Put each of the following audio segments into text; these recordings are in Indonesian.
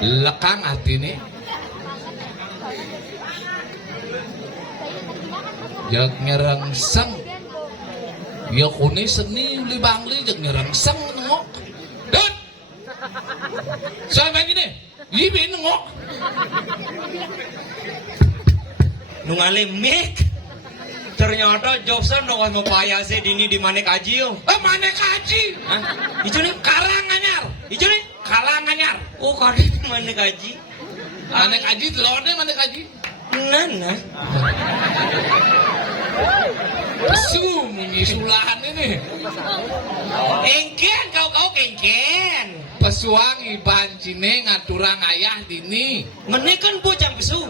lekang artine jak nyerengseng ya kuni seni libangli jak nyerengseng nengok dan sampai gini ibi nengok nungalimik ternyata Jobson no mau payah sih dini di mana kaji yo mana kaji itu nih karanganyar itu nih kalanganyar oh kali mana kaji mana kaji telurnya mana kaji nana pesu menyisulahan ini kengken kau kengken pesuangi bancine ngaturang ayah dini menekan bocah pesu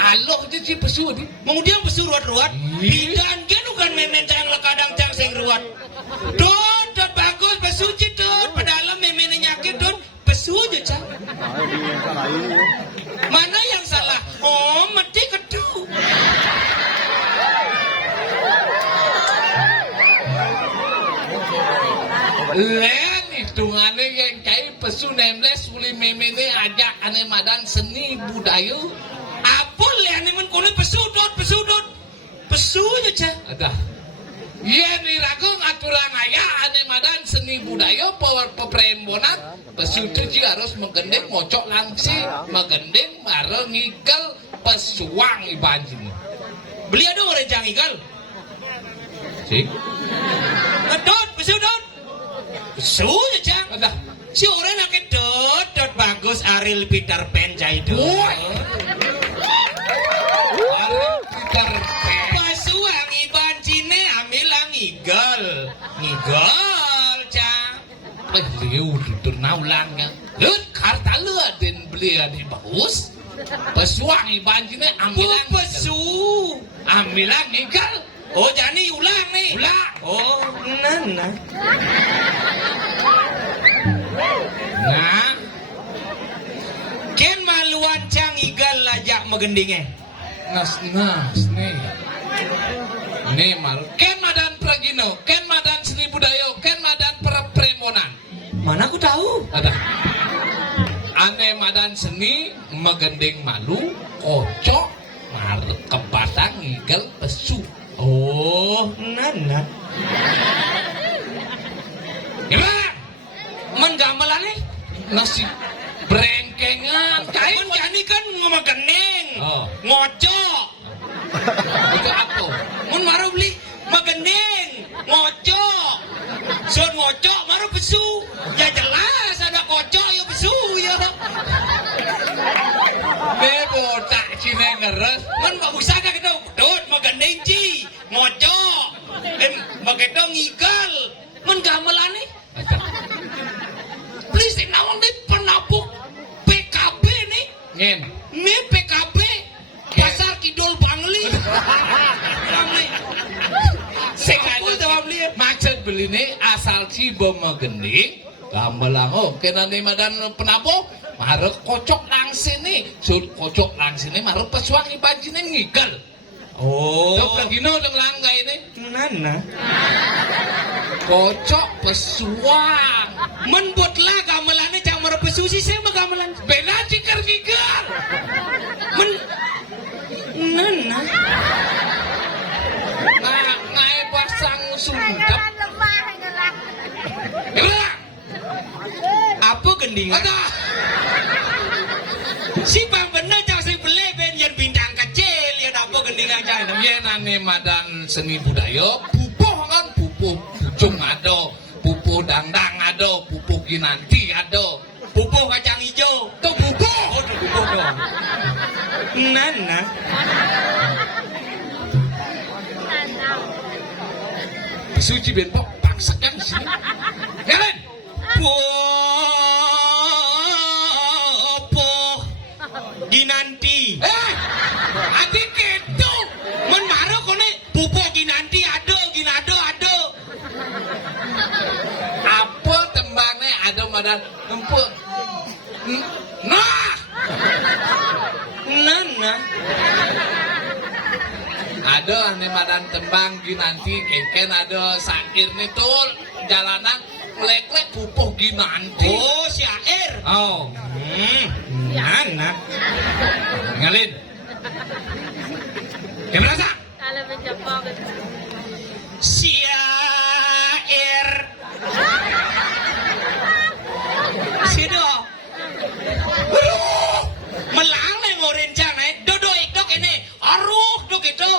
aloh jadi pesu di kemudian pesu ruat-ruat bidan kan bukan memen cang lekadang cang sing ruat dot bagus pesu cidot pedalam memen nyakit dot pesu aja cang mana yang salah oh mati kedu len hitungannya yang kayak pesu nemles uli memene ajak ane madan seni budaya apa liane men kono pesu aja cang ada iya nih ragu ngaturang ayah ane madan seni budaya power peprembonan pesu itu harus menggendeng ngocok langsi menggendeng marah ngikal pesuang ibanjin beli ada orang jang igal sih dot pesu aja cang ada si orang nak dot bagus Ariel Peter Pan cah itu Peter Pan pasuang iban cine amilang ngigol cah liu tutur naulang ya lut karta lu den beli di bagus pesuang ibanjine ambilang pesu ambilang igal oh jani ulang nih ulah oh nana nah ken maluan cang igal lajak megendingnya nas nih mal ken madan pragino ken madan seni budaya ken madan premonan mana aku tahu ada ane madan seni megending malu kocok marep kebatang igal pesu oh nana gimana menggamelan nih nasi brengkengan kain jani kan ngomong gening oh ngocok itu apa mun maru beli megening ngocok son ngocok maru pesu ya jelas ada kocok ya pesu ya bebo tak cine ngeres man bagus aja kita dot megening ci ngocok begitu ngigal man gamelan nih please nawang di penapuk PKB nih ngen ini PKB dasar kidul bangli maksud beli ini asal cibo megening gamelang oh kena nih madan penapuk marek kocok langsing nih sud kocok langsing nih marek pesuang ibanjine ngigal oh dok lagi no dong langga ini nana kocok pesuang menbuatlah gamelannya jangan merepesu sih saya mah gamelan beda cikar gigar nana nah ngai pasang sundap gimana apa gendingan ada si bang bener jangan saya beli ben yang bintang kecil ya apa gendingan jangan ya nane madan seni budaya pupuh kan pupuh bujung ada pupuh dangdang ada pupuh kinanti ada pupuh kacang hijau tuh pupuh oh tuh pupuh dong nana suci ben paksa kan sini keren pupuh ginanti adik itu men maro kone pupuh ginanti ado apa tembangnya ada madan empuk nah nana ada ane madan tembang ginanti keken ada sakir nih tuh jalanan melek-lek pupuh ginanti. Oh, syair. Oh, Anak. ngalin. Gimana sah? Kalau menjebak Syair. Sido. Aduh, melang nih ngorencang nih. Dodo ikdok ini. Aruh, dok itu.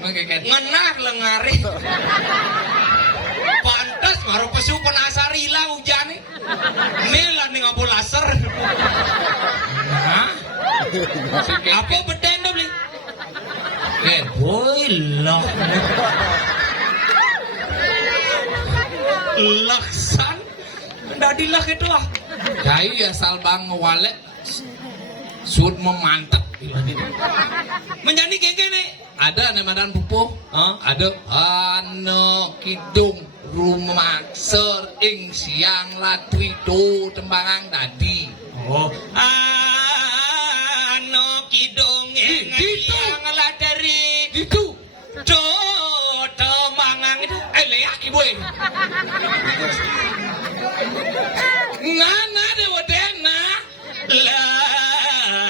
Mengkeket. Ngenah lengari. Pantas ngaruh pesu penasar hilang hujan nih. Melan nih ngapul laser. Hah? Apa beden dah beli? Ken. Woi lah. Laksan. Dadilah itu ah. Jai asal bang ngewalek sud memantep. Menjadi kayak gini. Ada nemadan pupuh. Hah? Ada ano kidung rumah ser ing siang latri do tembangang tadi. Oh. Ano kidung ing Gitu. yang ladari Itu. do temangang itu. Leak ibu ini. Ngana de wadena.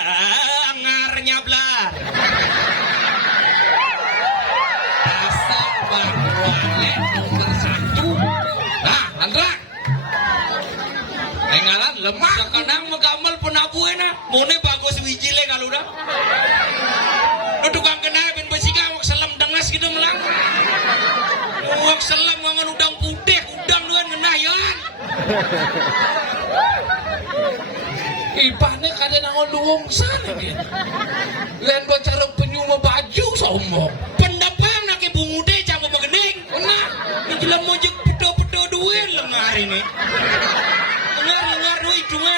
Lengarnya blar. Asal bang walek nomor 1. Nah, Andra. Engalan lemah. Sekarang mengamal penabuhnya. Mune bagus wijile kalau dah. Lu tukang kenal bin besiga wak selam dengas gitu melang. Wak selam wangan udang putih, udang luan ngenayan. Ipahnya kada nangon luwung sana dia. Lain bicara penyuma baju sombong. Pendapang nak ibu muda jangan mengening. Nah, ini jelas mau jek pedo-pedo duit lengar ini. Lengar duit cuma.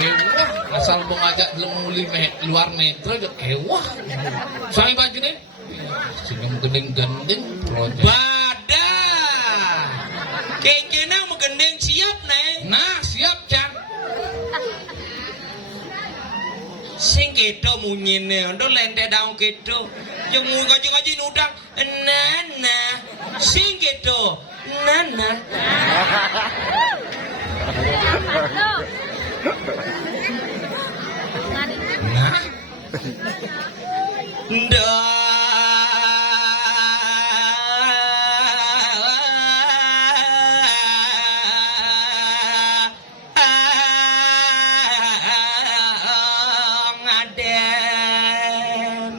Ewah, asal mengajak lemuli luar metro je ewah. Soalnya baju nih. Sinum gending-gending project. Badah. Kayaknya mengendeng siap nih. Nah, siap Cang. Sing kedo munyine ndo lente daun kedo yang mu gaji nudang nana sing kedo nana Nah, ngaden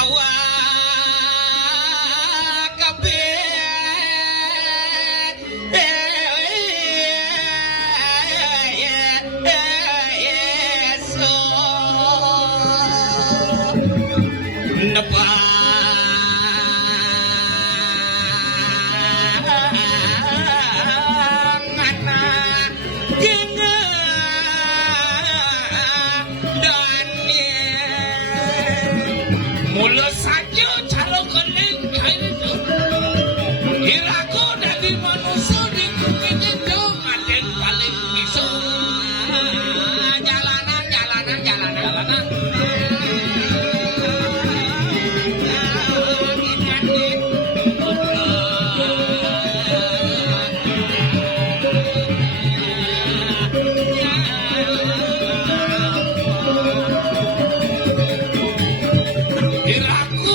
awak mula saja cara keling kain itu. Kiraku dari manusia di bukit itu ngaden paling bisa. jalanan. Kiraku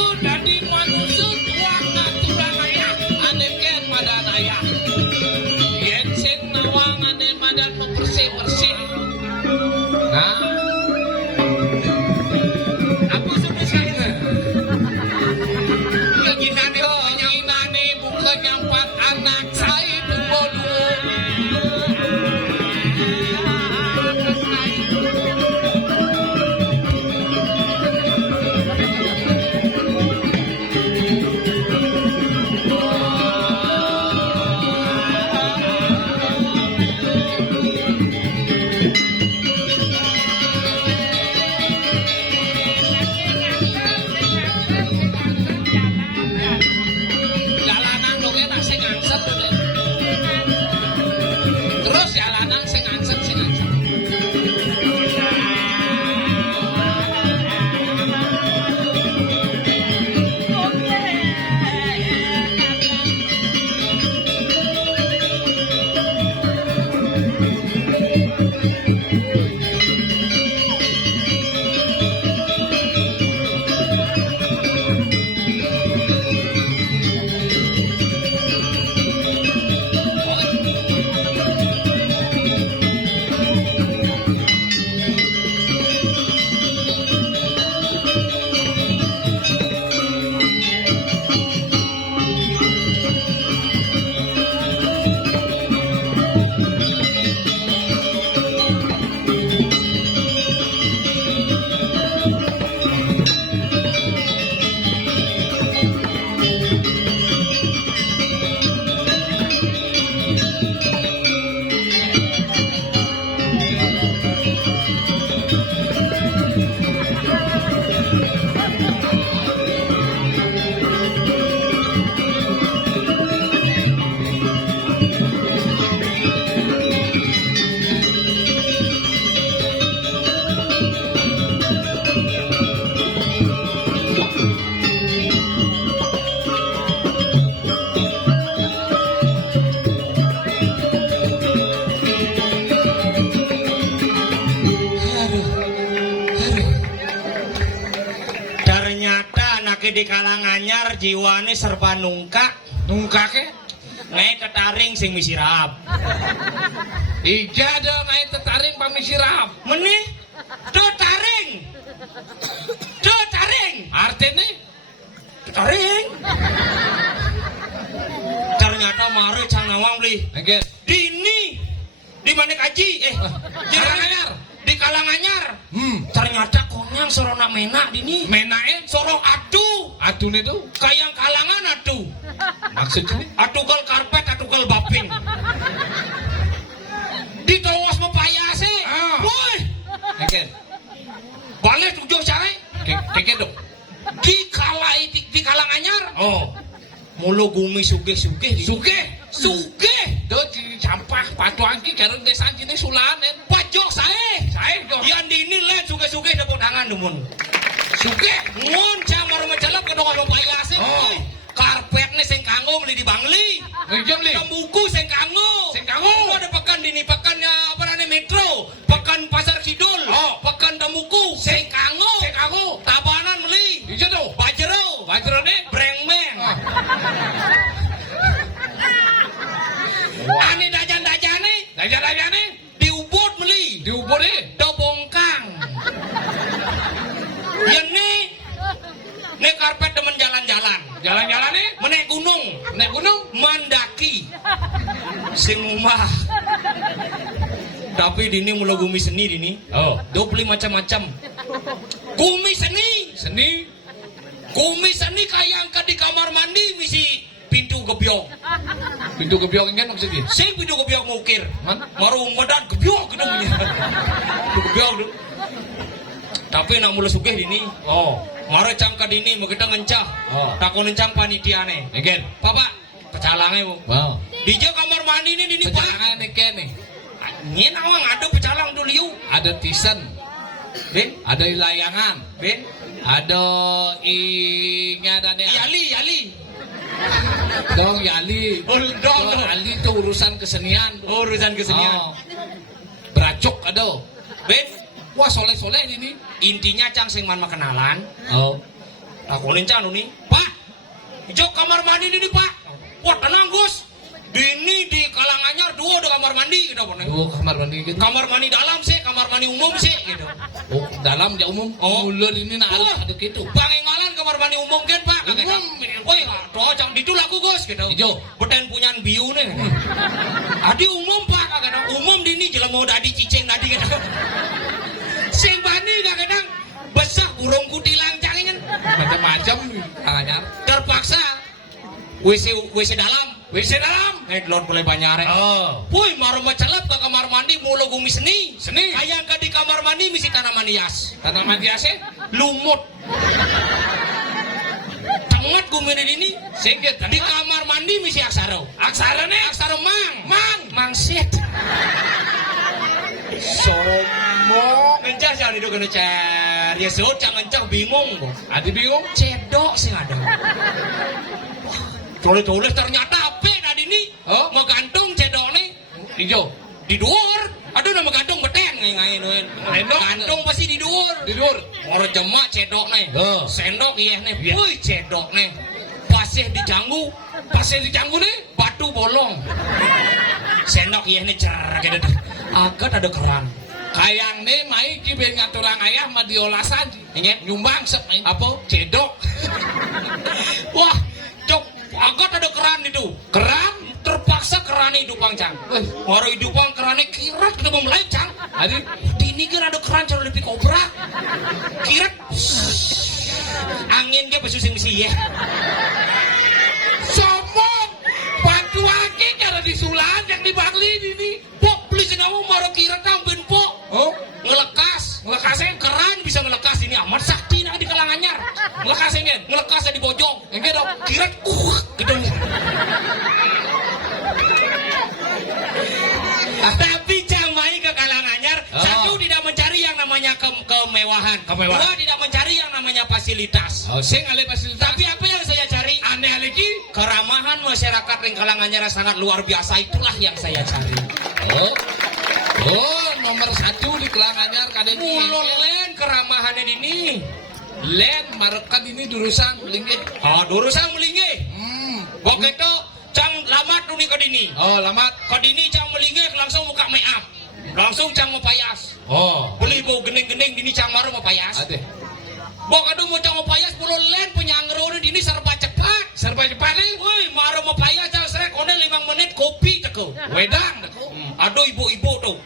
anake di Kalanganyar jiwane serba nungkak. Nungkake? Ngai tetaring sing misirap. Ija ada ngai tetaring pamisirap. Menih do taring. Do taring. Artinya? Taring. Ternyata mare cang nawang beli. Oke. Dini di mana kaji di Kalanganyar. Di Kalanganyar. Ternyata konyang sorona mena dini. Menae? Sorong adu. Adu itu? Kayang kalangan adu. Maksudnya? Atukal karpet, atukal baping. Ditawas mepayase. Woi. Oke. Balik tujuh cari. Oke dong. Di Kalanganyar. Oh. Mulu gumi sugih-sugih. Sugih. Sugih. Do di campah patuan ki karo desa jine sulanen. Pajok sae. Sae do. Yang dini lain sugih-sugih dapet tangan demun. Sugih. Ngon camar majalap ke dongan mepayase. Oh. Karpet nih sing kanggo beli di Bangli. Ngejong li. Buku sing kanggo. Sing kanggo. Ada pekan dini pekannya apa namanya Metro, pekan Pasar Kidul, Oh. pekan Temuku, sing kanggo. Sing kanggo. Tabanan beli. Iya do. Bajero, Bajrone? brengmen. Ane dajan-dajane Dajan-dajane di Ubud beli. diuburi. Do bongkang. Ini nih karpet demen jalan-jalan. Jalan-jalan nih. Menaik gunung. Naik gunung. Mandaki sing umah. Tapi dini mula gumi seni dini. Oh. 20 macam-macam. Gumi seni. Seni. Gumi seni kayang ke di kamar mandi misi pintu gebyok. Pintu gebyok kan maksudnya. Sing pintu gebyok ngukir. Man? Maru medan gebyok gitu punya. Pintu gebyok tuh. Tapi nak mula sugih dini. Oh. Maru cangka dini mau kita ngencah. Oh. Takon ngencang panitiane. Again. Papa pecalangnya bu. Wow. Di kamar mandi ini dini pak. Pecalangan nih nih. Ini nawang ada pecalang dulu yuk. Ada tisen. Ben, Ada layangan. ben, Ada ingadane. yali. Dong yali. Oh, dong. Yali itu urusan kesenian. Oh, urusan kesenian. Oh. Beracok ada. Ben, Wah soleh-soleh ini. intinya cang sing man kenalan. Oh. Takonin cang nih, Pak. Hijau kamar mandi ini Pak. Wah tenang Gus. Dini di Kalanganyar dua ada kamar mandi gitu pokoknya. Oh kamar mandi gitu. Kamar mandi dalam sih, kamar mandi umum sih gitu. Oh dalam ya umum. Oh. Ulur ini nak Wah, ada gitu. Pangengalan kamar mandi umum kan Pak. Umum. Woi, doa cang ditu laku Gus gitu. Hijau. Beten punya biu nih. Adi umum Pak kadang umum dini jelas mau dadi cicing tadi kadang. Sing bani kadang besar burung kutilang cangingan. Macam-macam tangannya. Terpaksa WC dalam. WC dalam. Lord boleh banyare. Oh. Woi, maru macelap ke kamar mandi mulu gumi seni. Seni. Ayang ke di kamar mandi misi tanaman hias. Tanaman hiasnya Lumut. Tengat gumi ini. singgit Di kamar mandi misi aksara. Aksara nih. Aksara mangsit. Sombong. Ngencah jangan itu kena cer. Ya sudah jangan ngencah bingung. Adi bingung. Cedok sing ada. Tulis ternyata apa tadi ini? Oh. Mau gantung cedok nih Hijau. di luar. Aduh nama gantung beten ngain. Gantung pasti di luar. Tidur. Orang jemak cedok nih. Oh. Sendok iya nih. Iya. Woi cedok nih. Pasih diganggu. Pasir dicanggu nih. Batu bolong. Sendok iya nih cer gitu. Agak ada keran. Kayang nih mai ki ben ngaturang ayah mah diolasan. Ingat Nyumbang sep main. apa? Cedok. Wah, cok agak ada keran itu. Keran. Terpaksa keran itu Bang Cang. Wih. Waru hidup Bang kerannya kirat kita mau mulai Cang. Adi. Ini kan ada keran cara lebih kobra. Kirat. Angin dia besusing misi ya. Sombong. Bantu aki cara disulan yang di Bangli ini. Pok beli sengamu maru kirat tambin pok. Oh. Ngelekas. Ngelekasnya keran bisa ngelekas ini amat sakti nah di Kalanganyar. Ngelakasnya Ngelekasnya di bojong. enggak dong. Kirat gedung. Tapi Jamai ke Kalanganyar Oh. satu tidak mencari yang namanya kemewahan. Kemewahan. Dua tidak mencari yang namanya fasilitas. Oh, sing ale fasilitas. Tapi apa yang saya cari? Aneh lagi. Keramahan masyarakat yang Kalanganyar sangat luar biasa. Itulah yang saya cari. Oh. Oh, nomor 1 di Kelanganyar kadang Mulon len keramahannya dini. Len marekan ini durusan melingkih. Durusan melingkih. Kok itu cang lamat tu ni kadini. Lamat. Kadini cang melingkih langsung muka make up. Langsung cang mau payas. Beli bau gening-gening dini cang maru mau payas. Ade. Bok aduh mau cang mau payas puluh len penyangro dini serba cepat. Serba cepat ni. Woi, maru mau payas cang serek onel 5 menit kopi teko. Wedang teko. Aduh ibu-ibu tuh.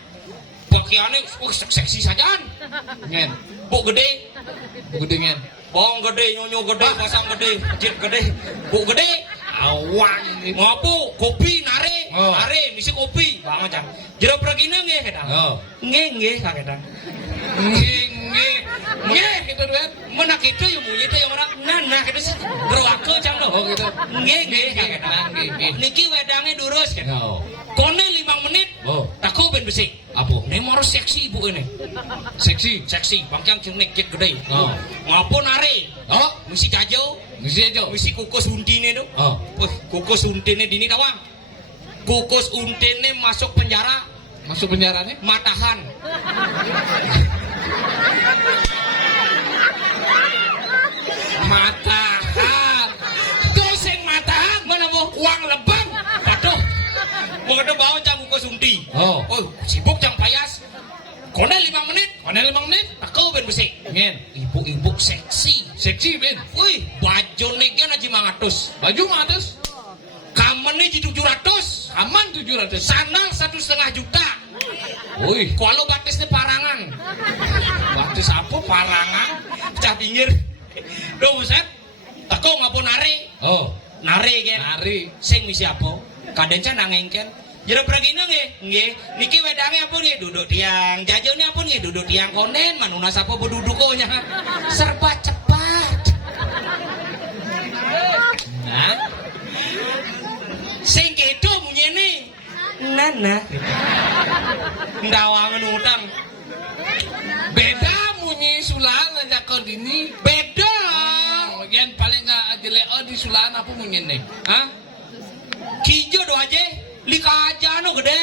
Pakaiannya seksi saja. Ngen. Bok gede. Gede ngen. Bong gede, nyonyo gede, pasang gede, jit gede. Bok gede. Awang ini. Ngapu kopi nare, Oh. nare misi kopi. Bang macam. Jero pergine nggih kadang. Nggih kadang. Nge gitu duet. Menak itu yang munyi itu yang orang nah gitu sih berwake cang lo. Gitu. Nggih kadang. Nggih. Niki wedangnya durus kan. Oh. Kone 5 menit. Tako ben besi. Apa? Ini mau seksi ibu ini. Seksi. Bangkang cengnek jit gede. Ngapu nare. Misi jajo. Misi kukus untine tu. Kukus untine dini tawang. Kukus untine masuk penjara. Masuk penjara nih? Matahan. Matahan. Dosen matahan. Mana bu? Uang lebang. Aduh. Mau ada bawa cang kukus unti. Oh, Sibuk cang payas. Kone 5 menit. Kone 5 menit. Aku ben besi. Ngen. Ibu-ibu seksi. Seksi ben. Wih, baju negan aja 500. Baju matus. Kamene ji 700. Aman 700. Sandal 1,5 juta. Wih. Kalau batisnya parangan. Batis apa parangan? Cah pinggir. Duh, Ustaz. Tako ngapa nare? Nare kan. Nari. Sing misi apa? Kadenca nangengken. Jero pragina nggih. Niki wedange ampun nggih duduk tiang. Jajone ampun nggih duduk tiang konen manuna sapa bedudukonya. Serba cepat. Nah. Sing kedo munyene. Nana. Ndawangen utang. Beda munyi sulan aja kau dini. Beda. Yang paling nggak jelek di sulan apa munyi nih? Hah? Kijo do aja. Lika aja no gede.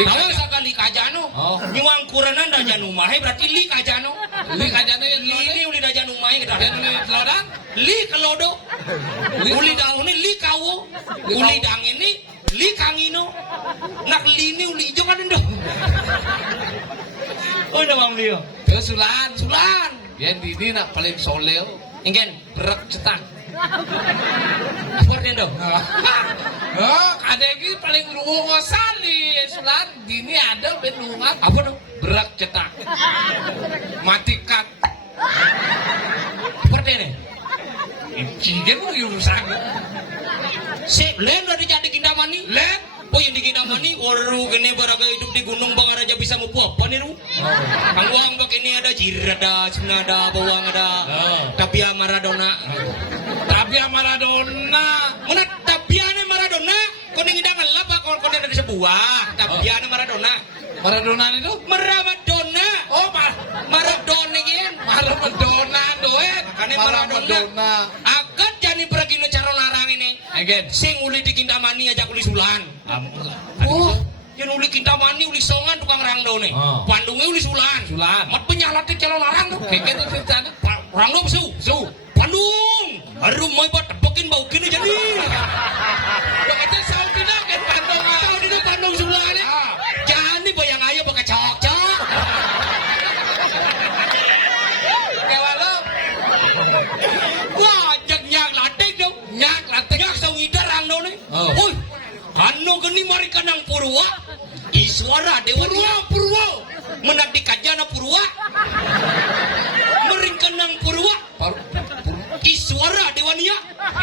Tahu saka lika aja no. Nyuang kuranan da janu mahe berarti lika aja no. Lika aja nih. Ini uli da janu mahe kita. Dan uli telodang. Li kelodo. Uli daun ini li kawo. Uli dang ini li kangino. Nak li ini uli ijo kan endo. Oh udah mam liyo. Yo sulan. Yang dini nak paling soleo. Ingen Berak cetak. apa endo? Ada lagi paling lugu sali sulan. Dini ada ben lungat. Apa dong? Berak cetak. Matikat. Seperti ini. Cigen mau urusan. Si len udah jadi kintamani. Len. Oh yang di kintamani, waru gini baraga hidup di gunung Bangaraja bisa mau apa nih lu? Kang uang bak ini ada jir ada, cina ada, bawang ada. Tapia Maradona. Mana tapiane Maradona? Kau nih ngidang lah pak, kau dari sebuah. Tapiane Maradona. Maradona itu? Maradona. Oh, Maradona kan? Maradona doen. Makanya Maradona. Agak jadi pergi no cara larang ini. Again. Sing uli di kintamani aja uli sulan. Yang uli kintamani uli songan tukang rangdo nih. Bandungnya uli sulan. Mat penyalat calon larang tuh. Kayak gitu ceritanya. Rangdo su. Bandung. Harum mau buat tepokin bau gini jadi. Begitu Saudina kan Bandung. Saudina Bandung sulan ya. Jangan nih bayang ayo pakai cok. Kayak lo. Wah, nyak latih dong. Nyak sang ida rangdo nih. Woi, kano geni mari kanang Purwa. Iswara dewa Purwa. Menang di Kajana Purwa. Mering kanang Purwa. Iswara Dewania.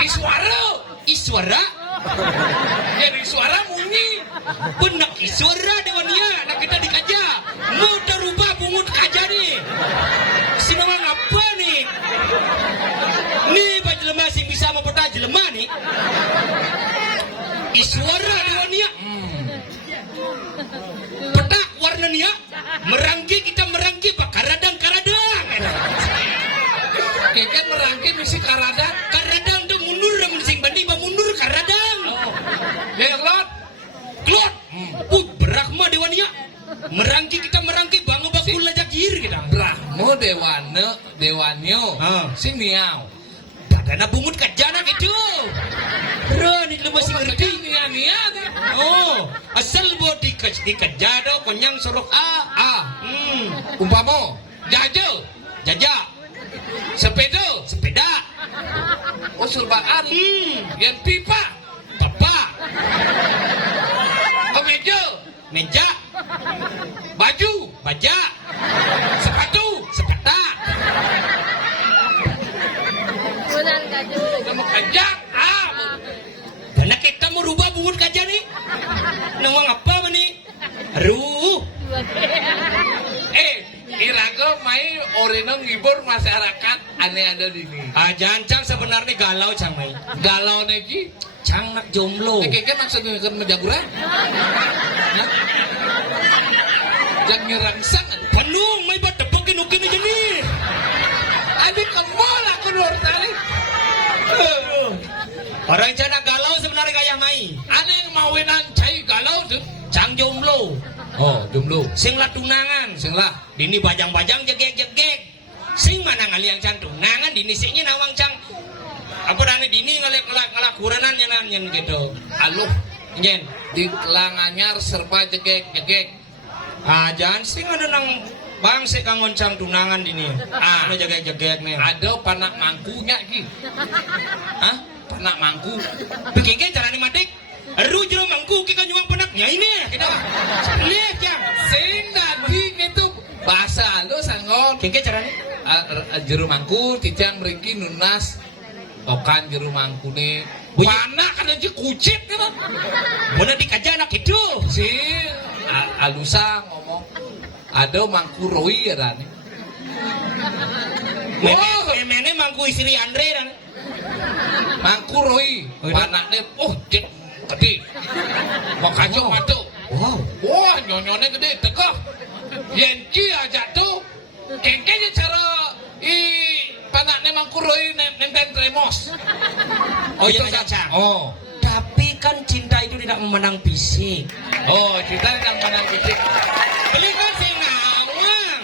Iswara. Jadi suara munyi. Benak Iswara Dewania. Nak kita di Kaja. Mau terubah bungut Kaja nih. Sinama apa nih? Nih baju lemah sih bisa mempertahan jelema nih. Iswara Dewania. Petak warnanya merangki kita merangki pak karadang. Kayak merangki misi karadang. Karadang tuh mundur dan sing bandi mundur karadang. Ya Klot. Berakma Dewania. Merangki kita merangki bangun bakul lajak gir kita. Brahmo Dewanya nio. Sing niau. Dadana bungut kajana gitu. Ron itu masih ngerti. Nia. Oh, asal buat dikejado konyang suruh A. Umpamo, jajo, Jajak, sepedo, sepeda, usulbaan, yang pipa, tepak, kemeja, meja, baju, bajak, sepatu, sepetak. kamu kejang, Karena kita mau rubah bungut kaja nih. Nawang apa nih? Aduh. Irago mai orino ngibur masyarakat aneh ada di sini. Jancang sebenarnya galau cang mai. Galau neki, Cang nak jomblo. keke maksudnya kan menjaguran. Jangan nyerangsang. Penuh mai buat tepekin ukin aja nih. Adik kemol aku luar tali. Orang cana galau sebenarnya kayak mai. Aneh yang mawinan cai galau tuh. Cang jomblo. Oh, jomblo. Sing lah tunangan. Sing lah. Dini bajang-bajang jegek-jegek. Sing mana ngali yang can tunangan dini singnya nawang cang. Apa dani dini ngalak kuranan nyen gitu. Aluh, Nyen. di kelanganyar serba jegek-jegek. Jangan sing ada nang bang si kangon cang tunangan dini. Ini jegek-jegek nih. Ada panak mangkunya ki. Hah? Panak mangku. Bikin cara ni matik. Aduh jero mangku kita nyuang penaknya ini. Kita lihat cang. Sing daging itu bahasa lu sanggon. Kengke cara ni. Jero mangku tijang mriki nunas. Okan jero mangku nih. Bunyi- Panak ada je kucit kan. Mana dikaja anak itu. Si alusa ngomong. Ada mangku roi ada nih. Mene mangku istri Andre dan. Mangku roi. Oh, iya. Panaknya cek gede. Mau kacau matu. Wow. Wah, nyonyone gede, tegak. Yenki aja tuh. Kengkenya cara panaknya mangkuroi nenten tremos. Oh Itu iya cang. Oh. Tapi kan cinta itu tidak memandang fisik. Oh, kita yang menang fisik. Beli kan sing nawang.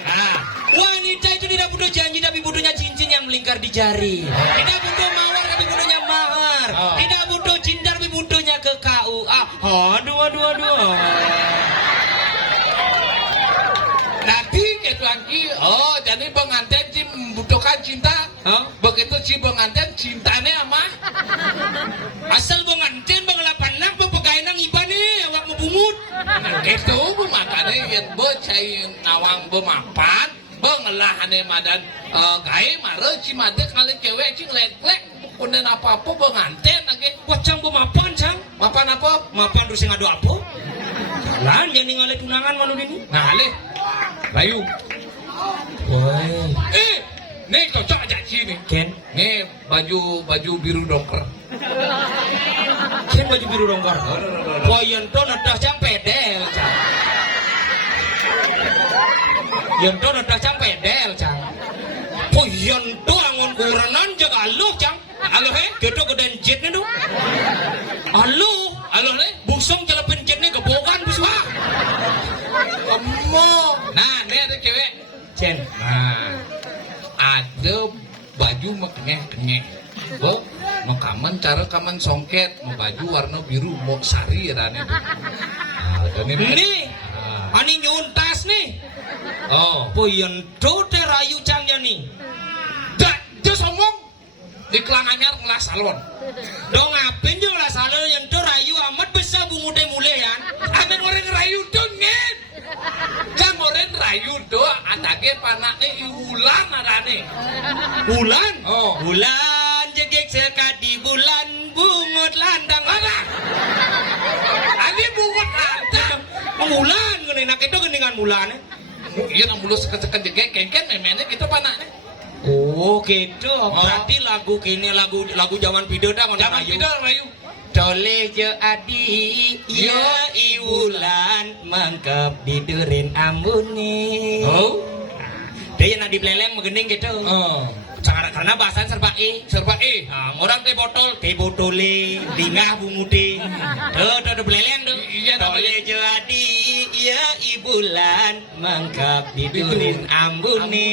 Wanita itu tidak butuh janji tapi butuhnya cincin yang melingkar di jari. Tidak butuh mawar tapi butuhnya mahar. Oh. Tidak butuh cinta tapi butuhnya ke KUA. Aduh. Nanti gitu lagi. Oh, jadi pengantin sih membutuhkan cinta. Hah? Begitu si pengantin cintanya sama. Asal pengantin banglapan nak pepegaian nang iba nih awak mau bungut. Gitu makanya yang cai nawang bemapan. Bengelah ane madan gaya mare cimade kali cewek cing letlek. Kunden apa-apa pengantin lagi. Wacang mapan cang. Mapan apa? Mapan terus ngadu apa? Jalan yang ningali tunangan malu ini. Nah, Ale. Bayu. Woi. Nih cocok aja sini. Ken. Nih baju biru doker. Ken baju biru dongkar. Poyonto nadah cang pedel cang. Yonto nadah cang pedel cang. Poyonto angon kuranan jaga aluh cang. Aluh Gedo geden jetnya tuh. Aluh nih. Busong jalan jetnya gebogan buswa. Kamu. Nah, nih ada cewek. Ken. Nah, ada baju mekengeh. Oh, mau kaman cara kaman songket, mau baju warna biru, mau sari ya nih. Nih. Ani nyuntas nih. Oh, Poyonto teh rayu cangnya nih. dia sombong di kelanganyar ngelas salon. Dong ngapain dia ngelas salon yang tuh rayu amat besar bungude mulean. Ada orang rayu tuh nih. Kan orang rayu tuh anaknya panaknya iulan ada nih. Bulan? Oh. Bulan jegek sekat di bulan bungut landang. Mana? Ani bungut ada. Bulan gini nak itu geningan bulan. Iya nang mulus seket-seket jegek kengken memene kita panaknya. Oh gitu. Berarti lagu kini lagu zaman video dah Jangan rayu. tidak rayu. Tole je adi ya iwulan mangkep didurin ambune. Oh. Dia yang di beleleng megening gitu. Oh. Sangat Karena bahasan serba E. Serba E. Nah, orang teh botole, dingah bungude. Tuh beleleng tuh. Iya, Tole jadi, iya ibulan mangkap didurin ambune.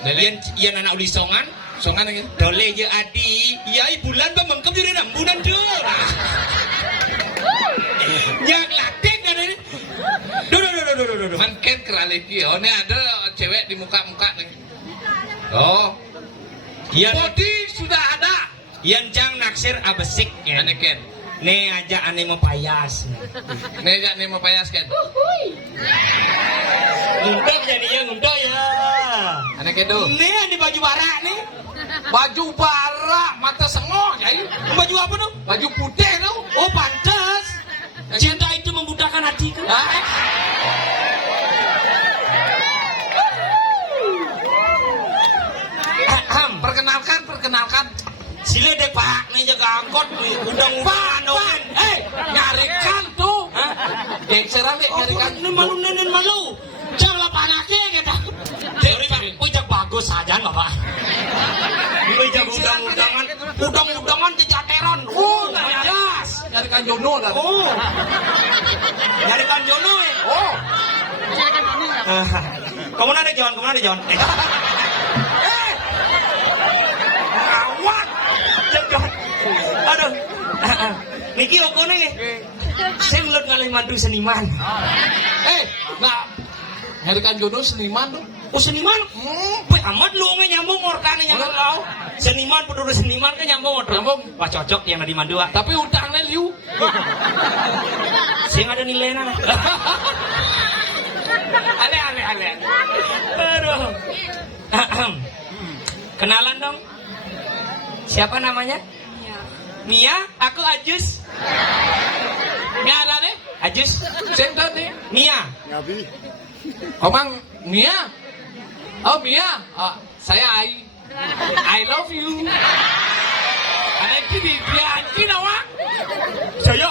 Beleleng. Yang anak ulisongan, Songan lagi. tole jadi, iya ibulan mangkap didurin ambunan tuh. Yang latih kan ini. Duh. Makin keraliki. Oh, ini ada cewek di muka-muka nih. Oh, Yang body sudah ada. jang naksir abesik ya. Ane Ken. Nih aja ane mau payas. Nejak nih mau payas Ken. Nguntuk jadinya nguntuk ya. Ane Ken tuh. Nih ane baju barak nih. Baju barak mata sengok ya. Baju apa tuh? Baju putih tuh. Oh pantas. Cinta itu membutakan hatiku. Perkenalkan. Sile deh pak, nih jaga angkot nih, undang-undangan dong. Nyarikan tuh. Hah? Gengseran deh, nyarikan. Nenin malu. Jangan panaknya kita. Sorry pak, ujak bagus saja nggak pak? Ujak undang-undangan kejateran. Oh, jelas. Nyarikan Jono dah. Oh, nyarikan Jono ya. Oh. Kemana deh Jon? Awat, Jon. Aduh, niki okone nih. Saya ngelut ngalih mantu seniman. Nah, nyarikan Jono seniman tuh. Oh seniman? Wih amat lu nyambung ortane nyambung. Tahu. Seniman peduli seniman kan nyambung ortane. Nyambung. Wah cocok yang di mandu. Tapi utangnya liu. Saya ada nilainya. Ale. Aduh. Kenalan dong. Siapa namanya? Mia, aku Ajus. Nggak ada deh. Ajus. Center nih. Mia. Omang Mia. Oh Mia. Saya I love you. Ada kini dia nawak. Saya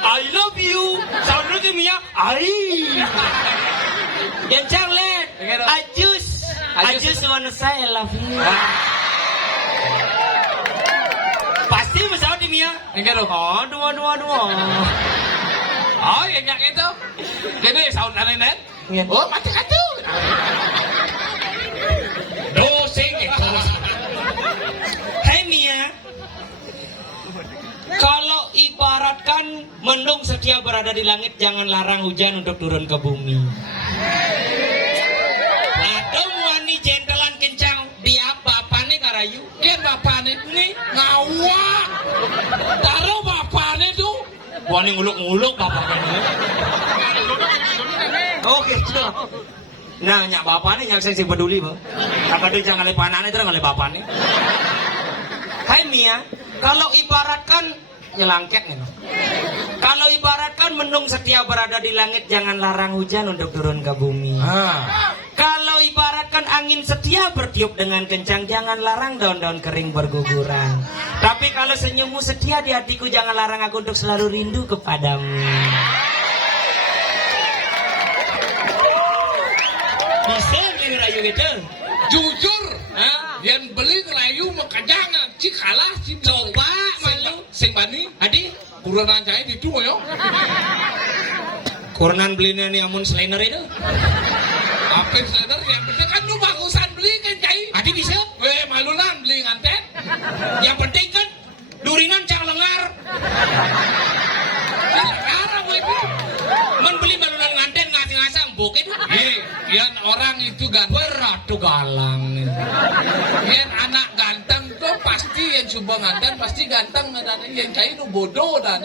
I love you. Saudara ke Mia, Gencang let. Ajus wanna say I love you. Pasti mesawat di Mia. Enggak dong. Oh, dua. Oh, yang itu. Jadi saudara Nen. Iya. Oh, mati katu. Dosing. Hai Mia. Kalau ibaratkan mendung setia berada di langit, jangan larang hujan untuk turun ke bumi. Atau wani jentelan kencang dia bapane karayu. Ken bapane nih ngawak. Taruh bapane tuh. Wani nguluk-nguluk bapane. Oh gitu. Nah, nyak bapane nyak saya peduli, Bang. Kakak dia jangan ngale panane terus ngale bapane. Hai Mia, kalau ibaratkan nyelangket nih. Kalau ibaratkan mendung setia berada di langit, jangan larang hujan untuk turun ke bumi. Kalau ibaratkan angin setia bertiup dengan kencang, jangan larang daun-daun kering berguguran. Tapi kalau senyummu setia di hatiku, jangan larang aku untuk selalu rindu kepadamu. Bisa beli rayu gitu? Jujur. Yang beli ngerayu makanya cikalah si Coba malu. Sing bani. Adi, Kurunan saya itu yo. kurnan belinya nih amun slender itu. Apa sadar yang penting kan lu bagusan beli kan cai. Adi bisa? Weh malunan beli nganten. Yang penting kan durinan cang lengar. Sekarang itu. Men beli balunan nganten ngasih-ngasang bukit. Yang orang itu ganteng. Berat tuh galang. Yang anak ganteng tuh pasti yang coba nganten pasti ganteng dan yang cai nu bodoh dan.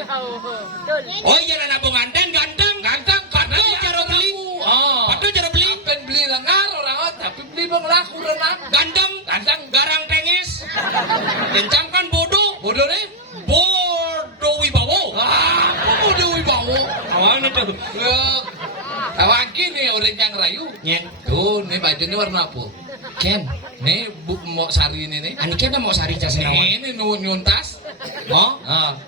Oh iya anak nganten ganteng. Ganteng karena Patuh dia cara beli. Oh. Patuh cara beli. Akan beli lengar orang tapi beli bang laku renang. Ganteng. Ganteng Garang tengis. Kencang kan bodoh. bodoh nih. Bodoh wibawo. Apa bodoh wibawa? Awalnya tuh. Kawan nih orang yang rayu. Nyen. Tuh, nih bajunya warna apa? Ken. Nih mau sari ini nih. Ani kita mau sari jasa nawan. Ini nyuntas. Oh.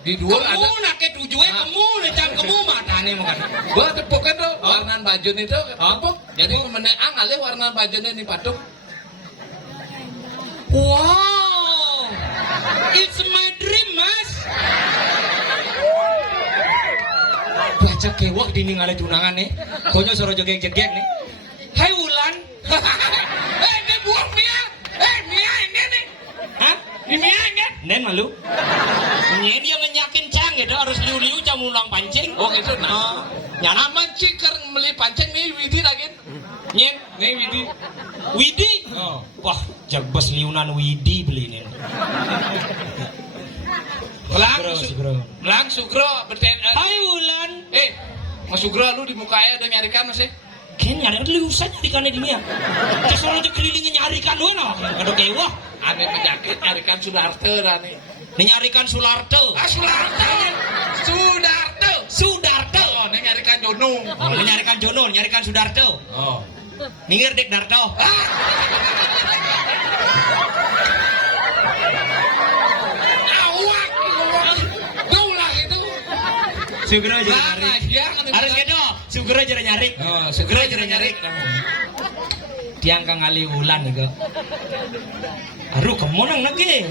Di dua ada. Kamu nak tujuan kamu lecang kamu mata nih makan. Gua tepukan tuh warna baju itu tepuk. Oh. Jadi meneang alih warna bajunya nih patuk. Wow, it's my dream, Mas. Baca kewak dinding ale tunangan nih. Konyo suruh jegek-jegek nih. Hai Wulan. Ini buah Mia. Mia ini nih. Hah? Ini Mia ini. Nen malu. Ini dia ngenyakin cang gitu harus liu-liu jam ulang pancing. Oh gitu. Nah, nyana Aman sih kereng beli pancing nih Widi lagi. nyen Nih Widi. Widi. Oh. Wah, jagbas liunan Widi beli ini. Belang Sugro berten. Hai Wulan. Mas Sugro lu di muka ada nyarikan sih. Ken nyari liusan nyarikannya di Mia. Terus orang tuh kelilingnya nyarikan lu nah. Kado kewah. Aneh penyakit nyarikan Sudarto dah nih. Nyarikan Sularto. Sudarto. Sudarto. Oh, nih nyarikan Jono. Oh, nyarikan Jono, nyarikan Sudarto. Oh. Minggir dek Darto. Awak Daulah itu. Sugro aja nyari. Harus gitu. Sugro aja nyari. Oh, Sugro aja nyari. Tiang kang ali Wulan nih Aduh kemonang lagi.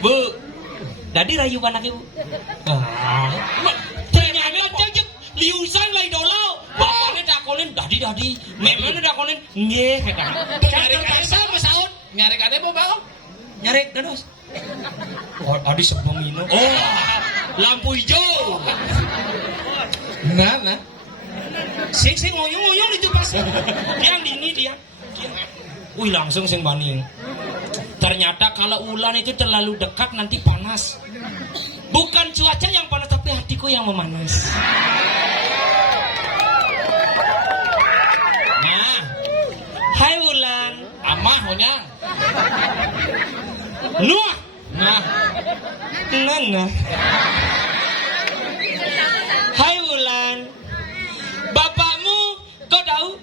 Bu, tadi rayu anak ibu. Ternyata cek liusan lai dolau. Bapaknya dakonin dadi. Memangnya dakonin nggih. Nyarikan sama saud. Nyarikannya apa bang? Nyari dados. Oh, tadi sebelum minum. Oh, lampu hijau. Nah. Sing ngoyong itu pas. Yang ini dia. Wih langsung sing bani. Ternyata kalau Wulan itu terlalu dekat nanti panas. Bukan cuaca yang panas tapi hatiku yang memanas. Nah, hai Wulan. Amah punya. Nuh. Nah. Nana. Hai Wulan. Bapakmu kau tahu?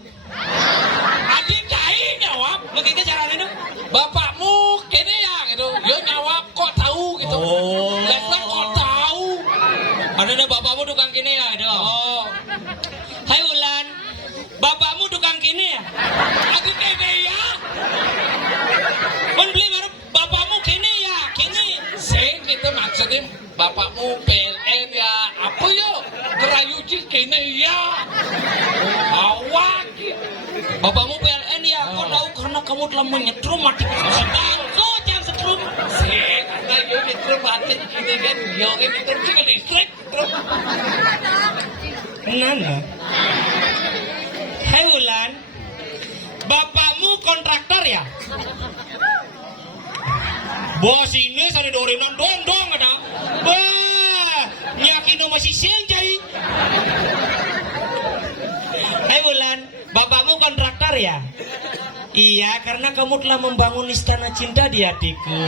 Adik cai jawab. Bagaimana caranya itu? Bapakmu kene ya gitu. Yo jawab kok tahu gitu. Oh. Leslah kok tahu. Ada bapakmu tukang kini ya itu. Oh. Hai Wulan. Bapakmu tukang kini ya? Adik kene ya. Kon beli baru bapakmu kini ya? Kini. Sing gitu maksudnya bapakmu PLN ya. Apa yo? Kerayu kene ya. Awak. Bapakmu PLN ya? Kau tahu karena kamu telah menyetrum mati. Kau jangan setrum. Sing ada yo itu mati kene kan. Yo itu sing listrik. Nana. Hai Wulan. Bapakmu kontraktor ya? Bos ini sari dorenan dong ada. Wah, nyakino masih siang cai. Hai Wulan, bapakmu kontraktor ya? Iya, karena kamu telah membangun istana cinta di hatiku.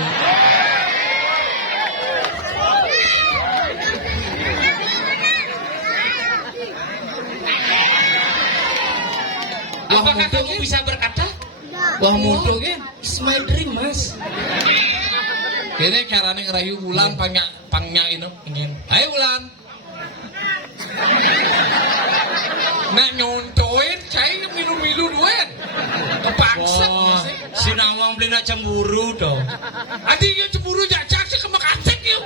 Apakah kamu bisa berkata? Wah mutu kan. It's my dream, Mas. Kene carane ngerayu Wulan pangnya itu. Hai Wulan. Nak nyontoin cai milu-milu duit. Kepaksa sih. Si nawang beli nak cemburu dong. Adik yo cemburu jajak sih kemakasek yo.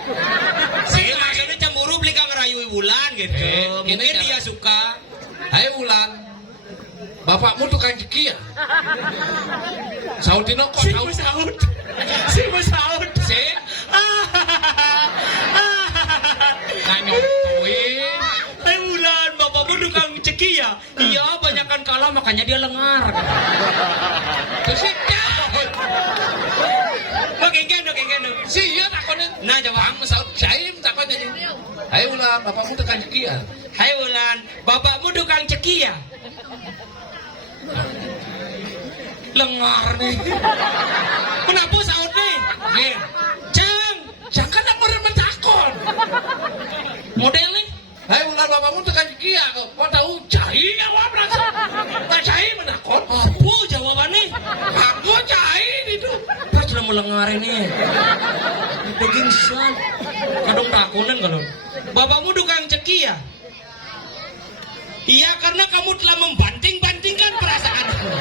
Si maksudnya cemburu beli kang ngerayu Wulan gitu. Gini Mungkin cara- dia suka. Hai Wulan. Bapakmu tukang jeki ya? Saudino kok tahu Saud. Si Saud. sih? Nak nyontoin. Hai Wulan, bapakmu tukang ceki ya? Iya, banyakan kalah makanya dia lengar. Terus Oke, gendo. sih iya takonin. Nah, coba. Bang Saud jaim takon jadi. Hai Wulan, bapakmu tukang jeki ya? Hai Wulan, bapakmu tukang ceki ya? Lengar nih. Kenapa Saud nih? Nih, jangan nak mentakon. Model nih? Hai Wulan, bapakmu tukang jeki ya? Kau tahu jahit awak merasa? Tak jahit menakon. Apa jawabannya? Aku jahit itu. Apa sudah mau lengar ini? Daging san. Kadang takunan kalau. Bapakmu tukang ceki ya? Iya, karena kamu telah membanting-bantingkan perasaanku.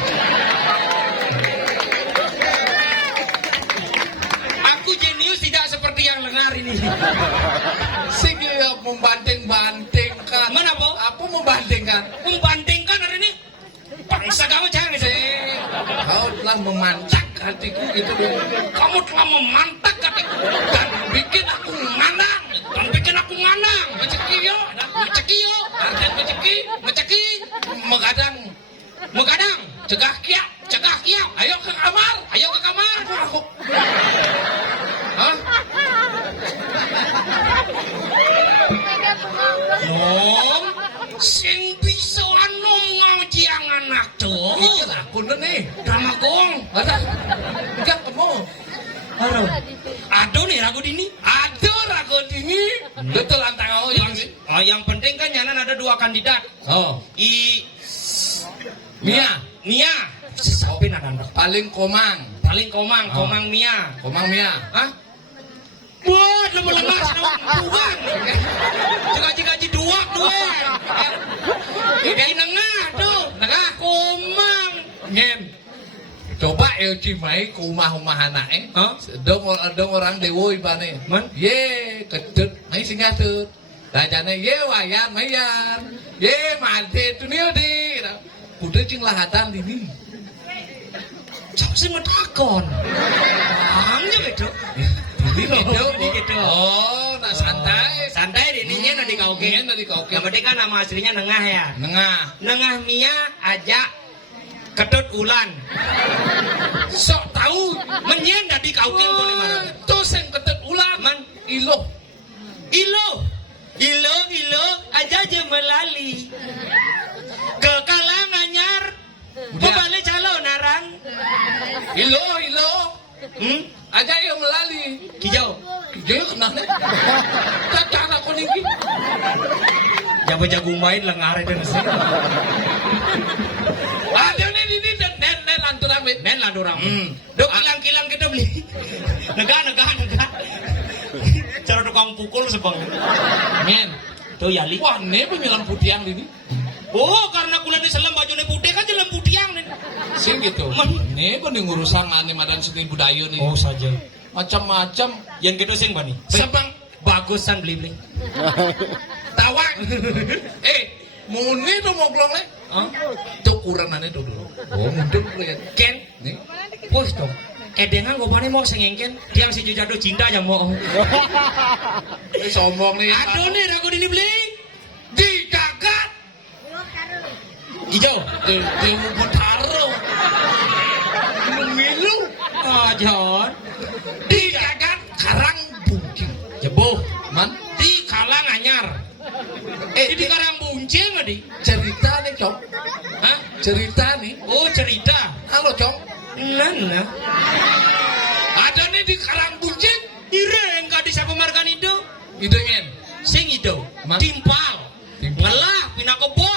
memantak hatiku gitu. Kamu telah memantak hatiku dan bikin aku nganang. Meceki yo, artian meceki, megadang, cegah kiap. Ayo ke kamar. Aku. Hah? Nom, sing bisa anom ngaji anak tuh. Mikir aku nih. Ramagong. Ada? Enggak kamu. Aduh nih ragu dini. Aduh ragu dini. Betul antara kau Yang penting kan nyanan ada 2 kandidat. Oh, Mia. Siapa nak paling komang. Komang Mia. Komang Mia. Hah? Buat lama-lama buang. Gaji 2. Di nengah tuh. Nengah. Komang. Ngen. Coba cimai ke rumah anaknya. Hah? Dong orang dewa ibane. Man? Ye, kedut, mai singatut. Rajane ye wayan mayan. Ye mate tunio di. Udah cing lahatan dini. Cok sih metakon. Angnya gitu. Gitu. Oh, nak santai. Santai dininya nanti kau Ngen dari kau Yang penting kan nama aslinya Nengah ya. Nengah. Mia ajak kedut ulan. Sok tahu. Menyen dari kau kin kau nih mana? Tuh sing kedut ulang. Man. Ilo. Aja melali. Ke kalang anyar. Udah. Kembali calon narang. Ilo. Hmm? Aja yang melali. Kijau. Dia kenapa? Cara kau nih. Jago main lah ngare dan sih. Ada nih dan anturan wit. Nen lah dorang. Dok kilang kita beli. Negah. Cara tukang pukul sebang. Men. Tuh yali. Wah, ne penyelam putiang ini. Oh, karena kulan di selam baju putih kan jelam putiang nih. Sing gitu. Ne pun ngurusan anime dan seni budaya nih. Oh saja. Macam-macam. Yang gitu sing bani. Sebang Bagusan beli. tawang. Muni tuh mau glong le. Hah? Tuh kurang ane tuh dulu. Oh, mungkin lihat. Ken, Nih. push dong. Dengan gue mana mau sengengken, tiang si jujado cinta aja mau. Sombong nih. Aduh nih, ragu ini beli. Digagat. Hijau. Dewa Betaro. Memilu. John. Digagat karang bungking. Jeboh. Man. Di kalang anyar. Di karang buncing di. Cerita nih, Cok. Hah? Cerita nih. Oh cerita. Halo, Cok. Nana. Ada nih di karang buncing. Ireng di siapa margan itu? Idengen. Sing itu. Man. Timpal. Ngelah pinakobot.